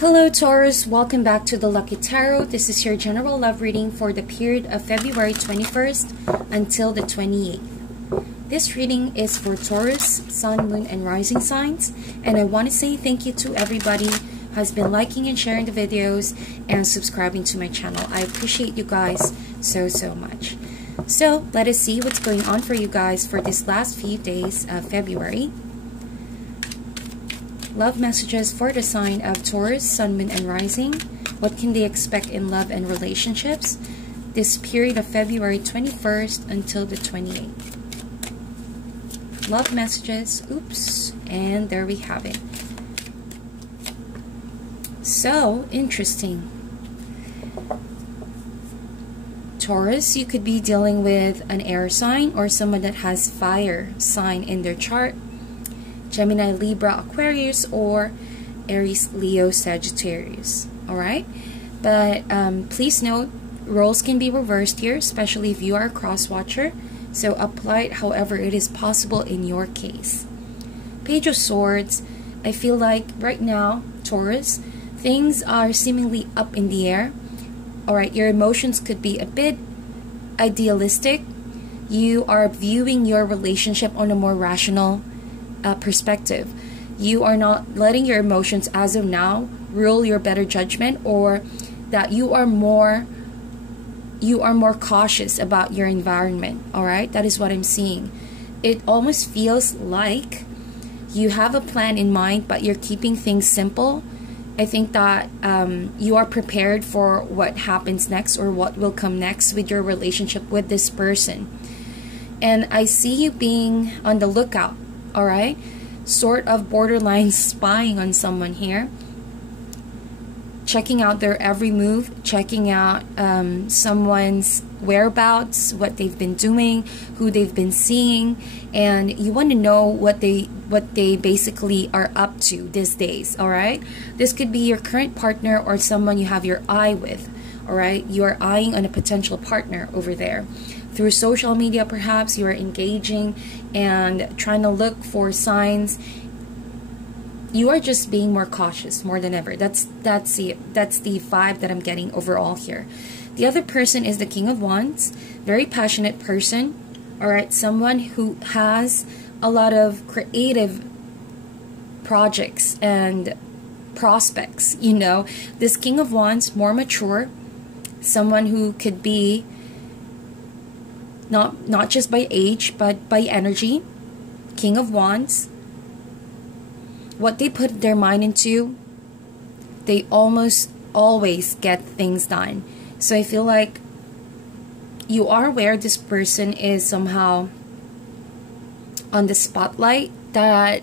Hello Taurus, welcome back to the Lucky Tarot. This is your general love reading for the period of February 21st until the 28th. This reading is for Taurus, Sun, Moon, and Rising signs. And I want to say thank you to everybody who has been liking and sharing the videos and subscribing to my channel. I appreciate you guys so much. So let us see what's going on for you guys for this last few days of February. Love messages for the sign of Taurus, Sun, Moon, and Rising. What can they expect in love and relationships this period of February 21st until the 28th? Love messages. Oops. And there we have it. So interesting. Taurus, you could be dealing with an air sign or someone that has fire sign in their chart. Gemini, Libra, Aquarius, or Aries, Leo, Sagittarius. Alright? But please note, roles can be reversed here, especially if you are a cross-watcher. So apply it however it is possible in your case. Page of Swords. I feel like right now, Taurus, things are seemingly up in the air. Alright, your emotions could be a bit idealistic. You are viewing your relationship on a more rational perspective. You are not letting your emotions as of now rule your better judgment, or that you are more cautious about your environment. All right, that is what I'm seeing. It almost feels like you have a plan in mind, but you're keeping things simple. I think that you are prepared for what happens next or what will come next with your relationship with this person. And I see you being on the lookout. Alright, sort of borderline spying on someone here, checking out their every move, checking out someone's whereabouts, what they've been doing, who they've been seeing, and you want to know what they basically are up to these days. Alright, this could be your current partner or someone you have your eye with. Alright, you are eyeing on a potential partner over there. Through social media, perhaps you are engaging and trying to look for signs. You are just being more cautious more than ever. That's the vibe that I'm getting overall here. The other person is the King of Wands, very passionate person. All right, someone who has a lot of creative projects and prospects. You know, this King of Wands, more mature, someone who could be not just by age, but by energy. King of Wands. What they put their mind into, they almost always get things done. So I feel like you are aware this person is somehow on the spotlight, that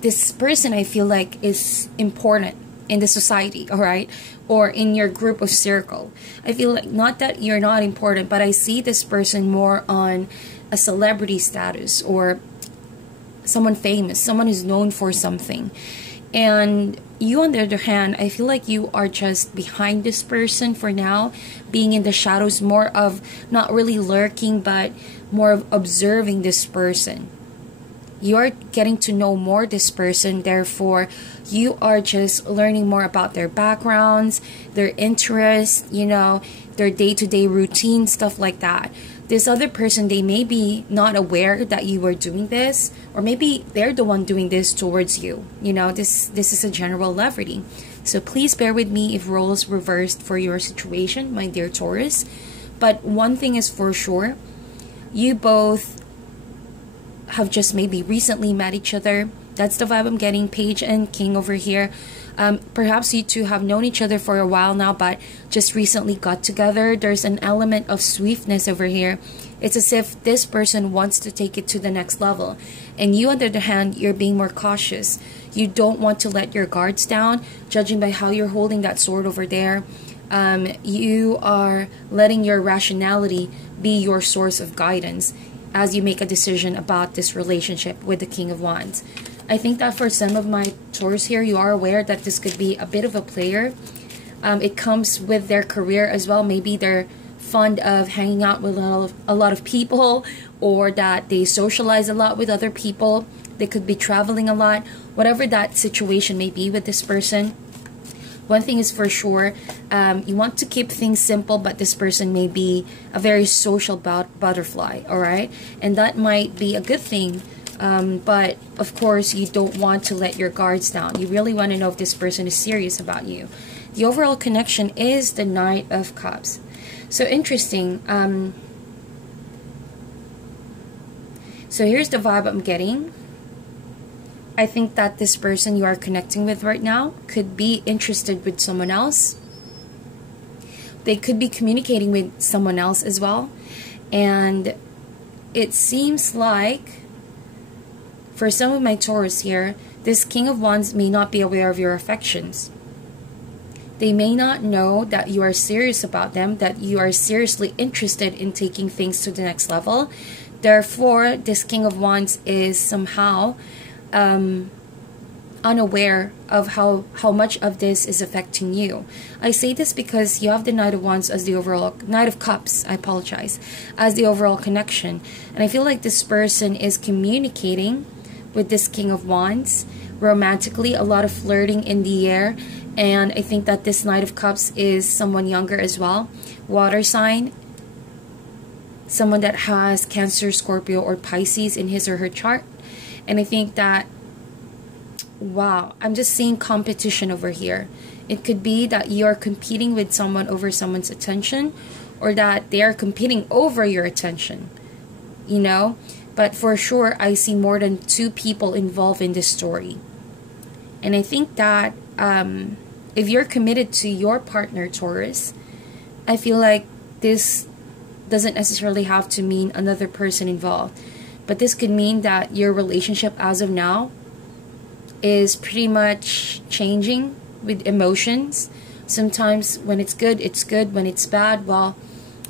this person, I feel like, is important in the society, all right, or in your group of circle. I feel like, not that you're not important, but I see this person more on a celebrity status or someone famous, someone who's known for something. And you, on the other hand, I feel like you are just behind this person for now, being in the shadows, more of not really lurking, but more of observing this person. You are getting to know more this person, therefore you are just learning more about their backgrounds, their interests, you know, their day-to-day routine, stuff like that. This other person, they may be not aware that you are doing this, or maybe they're the one doing this towards you. You know, this is a general love reading. So please bear with me if roles reversed for your situation, my dear Taurus. But one thing is for sure, you both have just maybe recently met each other. That's the vibe I'm getting. Page and King over here. Perhaps you two have known each other for a while now, but just recently got together. There's an element of sweetness over here. It's as if this person wants to take it to the next level. And you, on the other hand, you're being more cautious. You don't want to let your guards down, judging by how you're holding that sword over there. You are letting your rationality be your source of guidance as you make a decision about this relationship with the King of Wands. I think that for some of my Taurus here, you are aware that this could be a bit of a player. It comes with their career as well. Maybe they're fond of hanging out with a lot of people, or that they socialize a lot with other people. They could be traveling a lot. Whatever that situation may be with this person, One thing is for sure, you want to keep things simple, but this person may be a very social butterfly, all right? And that might be a good thing, but of course, you don't want to let your guards down. You really want to know if this person is serious about you. The overall connection is the Knight of Cups. So interesting. So here's the vibe I'm getting. I think that this person you are connecting with right now could be interested with someone else. They could be communicating with someone else as well. And it seems like, for some of my Taurus here, this King of Wands may not be aware of your affections. They may not know that you are serious about them, that you are seriously interested in taking things to the next level. Therefore, this King of Wands is somehow unaware of how much of this is affecting you. I say this because you have the Knight of Wands as the overall, Knight of Cups, I apologize, as the overall connection. And I feel like this person is communicating with this King of Wands romantically, a lot of flirting in the air. And I think that this Knight of Cups is someone younger as well, water sign, someone that has Cancer, Scorpio, or Pisces in his or her chart. And I think that, wow, I'm just seeing competition over here. It could be that you are competing with someone over someone's attention, or that they are competing over your attention, you know. But for sure, I see more than 2 people involved in this story. And I think that if you're committed to your partner, Taurus, I feel like this doesn't necessarily have to mean another person involved. But this could mean that your relationship as of now is pretty much changing with emotions. Sometimes when it's good, it's good. When it's bad, well,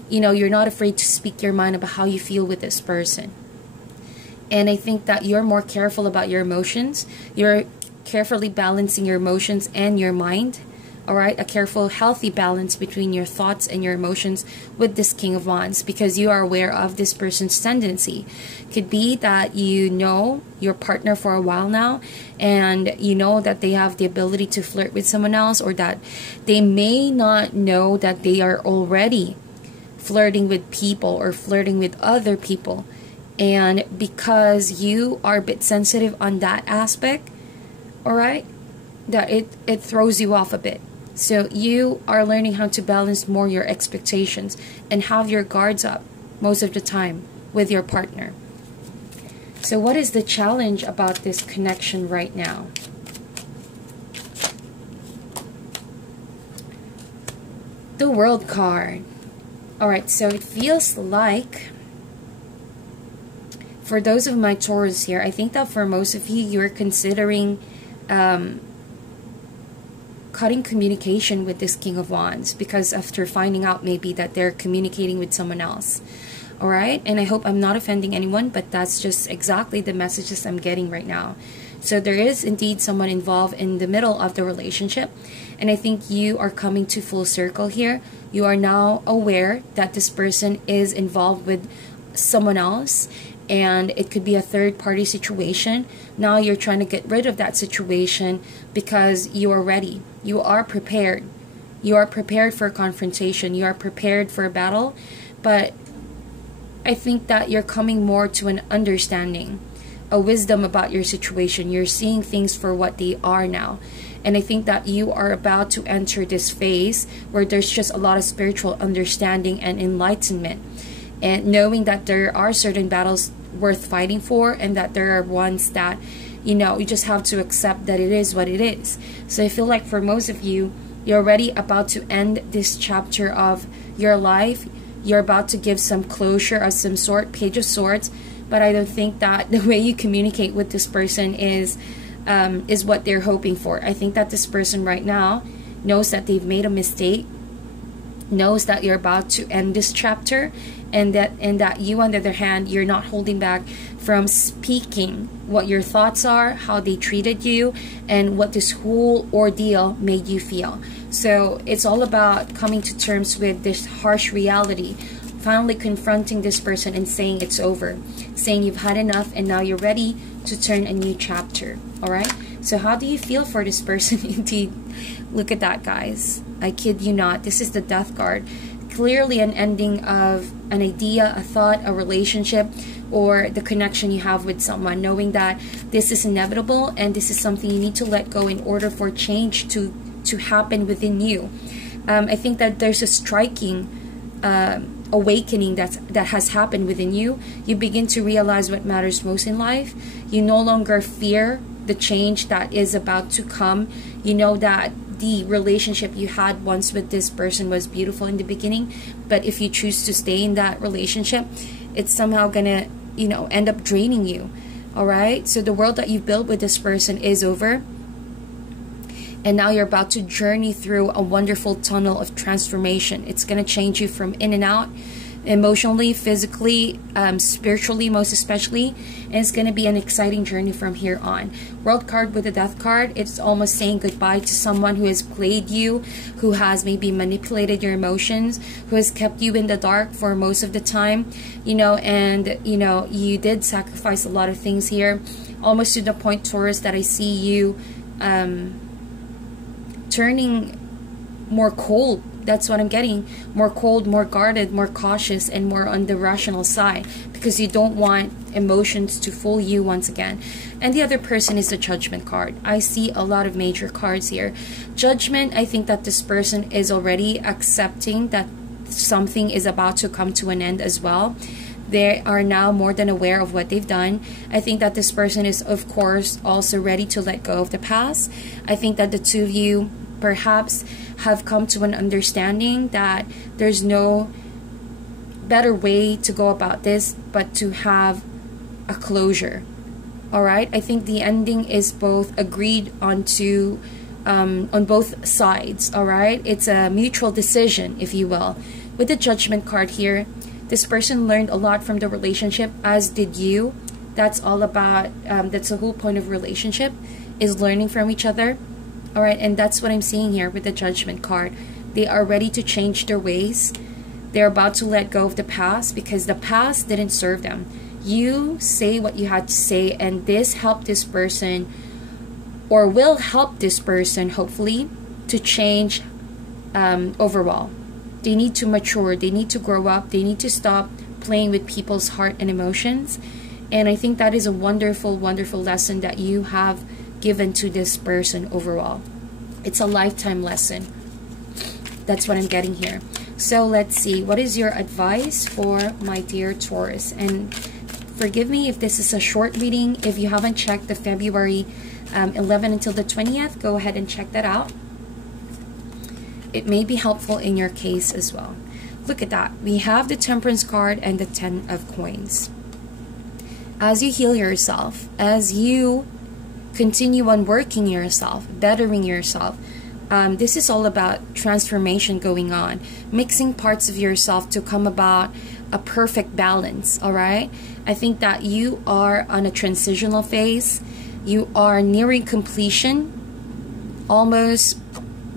you know, you're not afraid to speak your mind about how you feel with this person. And I think that you're more careful about your emotions. You're carefully balancing your emotions and your mind. All right, a careful, healthy balance between your thoughts and your emotions with this King of Wands, because you are aware of this person's tendency. Could be that you know your partner for a while now, and you know that they have the ability to flirt with someone else, or that they may not know that they are already flirting with people or flirting with other people. And because you are a bit sensitive on that aspect, all right, that it throws you off a bit. So you are learning how to balance more your expectations and have your guards up most of the time with your partner. So what is the challenge about this connection right now? The World card. All right, so it feels like, for those of my Taurus here, I think that for most of you, you're considering cutting communication with this King of Wands, because after finding out maybe that they're communicating with someone else. All right, and I hope I'm not offending anyone, but that's just exactly the messages I'm getting right now. So there is indeed someone involved in the middle of the relationship, and I think you are coming to full circle here. You are now aware that this person is involved with someone else, and it could be a third-party situation. Now you're trying to get rid of that situation because you are ready. You are prepared. You are prepared for a confrontation. You are prepared for a battle. But I think that you're coming more to an understanding, a wisdom about your situation. You're seeing things for what they are now. And I think that you are about to enter this phase where there's just a lot of spiritual understanding and enlightenment. And knowing that there are certain battles worth fighting for, and that there are ones that, you know, you just have to accept that it is what it is. So I feel like for most of you, you're already about to end this chapter of your life. You're about to give some closure of some sort, Page of Swords. But I don't think that the way you communicate with this person is what they're hoping for. I think that this person right now knows that they've made a mistake, knows that you're about to end this chapter, and that you, on the other hand, you're not holding back from speaking what your thoughts are, how they treated you, and what this whole ordeal made you feel. So it's all about coming to terms with this harsh reality, finally confronting this person and saying it's over, saying you've had enough and now you're ready to turn a new chapter. All right, So how do you feel for this person? Indeed, look at that, guys. I kid you not. This is the Death card. Clearly an ending of an idea, a thought, a relationship, or the connection you have with someone, knowing that this is inevitable and this is something you need to let go in order for change to happen within you. I think that there's a striking awakening that has happened within you. You begin to realize what matters most in life. You no longer fear the change that is about to come. You know that the relationship you had once with this person was beautiful in the beginning, but if you choose to stay in that relationship, it's somehow gonna, you know, end up draining you. All right, so the world that you built with this person is over, and now you're about to journey through a wonderful tunnel of transformation. It's gonna change you from in and out, emotionally, physically, spiritually, most especially, and it's going to be an exciting journey from here on. World card with the Death card, it's almost saying goodbye to someone who has played you, who has maybe manipulated your emotions, who has kept you in the dark for most of the time, you know, and you know, you did sacrifice a lot of things here, almost to the point, Taurus, that I see you turning more cold. That's what I'm getting. More cold, more guarded, more cautious, and more on the rational side, because you don't want emotions to fool you once again. And the other person is the Judgment card. I see a lot of major cards here. Judgment, I think that this person is already accepting that something is about to come to an end as well. They are now more than aware of what they've done. I think that this person is, of course, also ready to let go of the past. I think that the two of you perhaps have come to an understanding that there's no better way to go about this but to have a closure. All right, I think the ending is both agreed onto on both sides. All right, it's a mutual decision, if you will. With the Judgment card here, this person learned a lot from the relationship, as did you. That's all about that's the whole point of relationship, is learning from each other. All right, and that's what I'm seeing here with the Judgment card. They are ready to change their ways. They're about to let go of the past because the past didn't serve them. You say what you had to say, and this helped this person, or will help this person, hopefully, to change overall. They need to mature. They need to grow up. They need to stop playing with people's heart and emotions. And I think that is a wonderful, wonderful lesson that you have given to this person overall. It's a lifetime lesson. That's what I'm getting here. So let's see, what is your advice for my dear Taurus? And forgive me if this is a short reading. If you haven't checked the February 11 until the 20th, go ahead and check that out. It may be helpful in your case as well. Look at that. We have the Temperance card and the 10 of Coins. As you heal yourself, as you continue on working yourself, bettering yourself, this is all about transformation going on, mixing parts of yourself to come about a perfect balance. All right, I think that you are on a transitional phase. You are nearing completion, almost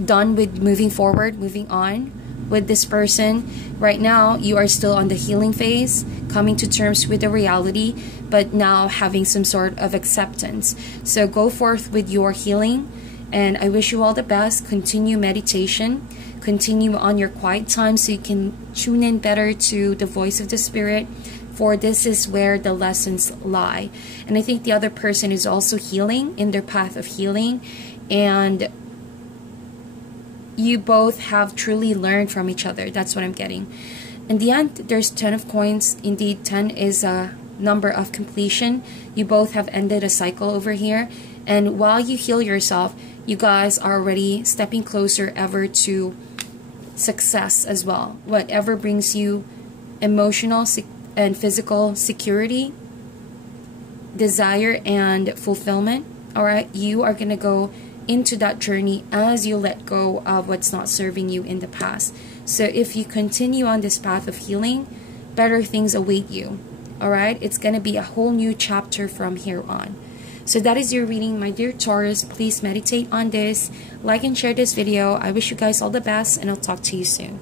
done with moving forward, moving on with this person. Right now you are still on the healing phase, coming to terms with the reality, but now having some sort of acceptance. So go forth with your healing, and I wish you all the best. Continue meditation, continue on your quiet time so you can tune in better to the voice of the spirit, for this is where the lessons lie. And I think the other person is also healing, in their path of healing, and you both have truly learned from each other. That's what I'm getting. In the end, there's 10 of Coins. Indeed, 10 is a number of completion. You both have ended a cycle over here, and while you heal yourself, you guys are already stepping closer ever to success as well. Whatever brings you emotional and physical security, desire, and fulfillment, all right, you are gonna go into that journey as you let go of what's not serving you in the past. So if you continue on this path of healing, better things await you. All right, it's going to be a whole new chapter from here on. So that is your reading, my dear Taurus. Please meditate on this, like and share this video. I wish you guys all the best, and I'll talk to you soon.